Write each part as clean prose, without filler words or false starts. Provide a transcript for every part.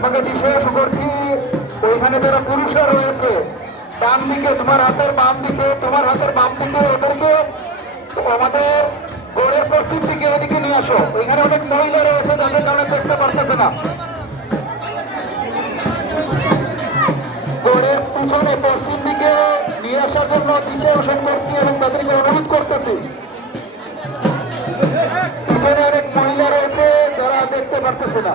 তোমাকে বিশ্বাস করছি ওইখানে যারা পুরুষরা রয়েছে ডান দিকে তোমার হাতের বাম দিকে ওদেরকে আমাদের গোড়ের পশ্চিম দিকে এদিকে নিয়ে আসো। ওইখানে অনেক মহিলা রয়েছে যাদের কারণে দেখতে পারতেছে না। গোড়ের পিছনে পশ্চিম দিকে নিয়ে আসার জন্য দিশা করছি এবং তাদেরকে অনুরোধ করতেছি। পিছনে অনেক মহিলা রয়েছে যারা দেখতে পারতেছে না।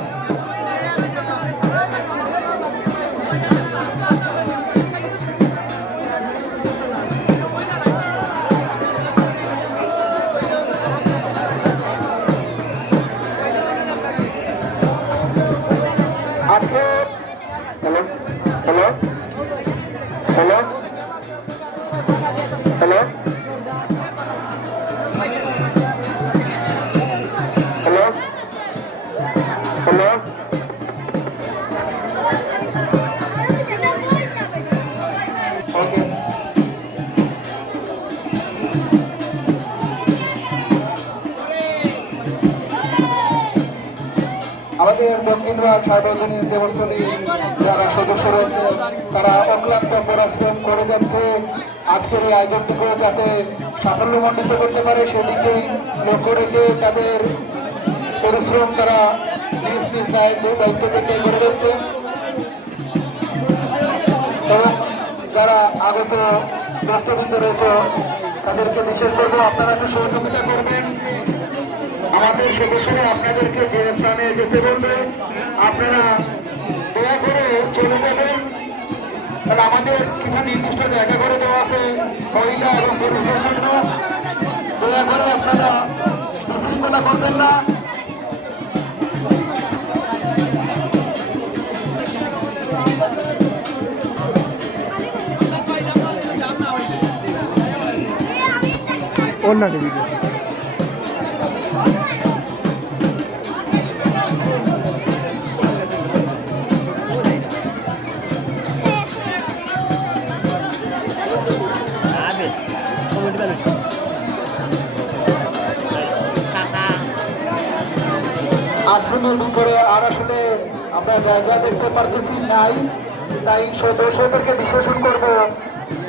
আজকে hello hello hello hello hello hello okay আমাদের দক্ষিণবাগ সার্বজনীন দেবস্থলী যারা সদস্য রয়েছে তারা অক্লান্ত পরিশ্রম করে যাচ্ছে আজকের এই আয়োজনটুকু যাতে সাফল্যমণ্ডিত করতে পারে সেদিকেই লক্ষ্য রেখে তাদের পরিশ্রম তারা নিজ নিজ দায়িত্ব থেকে করে যাচ্ছে এবং যারা আগত দর্শকবৃন্দ রয়েছে তাদেরকে বিশেষ করবো আপনারা একটু সহযোগিতা করবেন। আমাদের সদস্যরা আপনাদেরকে যে স্থানে যেতে বলবে আপনারা দয়া করে চলে যাবেন। তাহলে আমাদের কিছু নির্দিষ্ট জায়গা করে দেওয়া আছে মহিলা এবং পুরুষের জন্য। দয়া করে আপনারা বিশৃঙ্খলা করবেন না। অন্যান্য ভিডিও আসনের ভিতরে আর আসলে আমরা জায়গা দেখতে পারতেছি নাই, তাই দর্শকদেরকে বিশ্লেষণ করবো।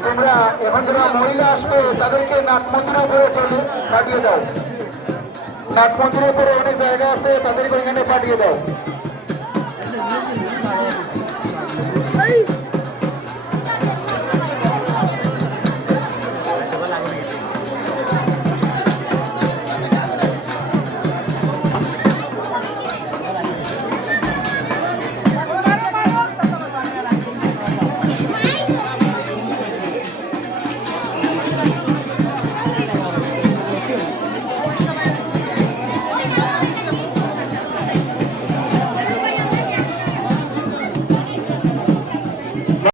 তোমরা এখন যারা মহিলা আসবে তাদেরকে নাটমন্দিরের উপরে চলে পাঠিয়ে দাও। নাটমন্দিরের উপরে অনেক জায়গা আছে, তাদেরকে ওইখানে পাঠিয়ে দাও।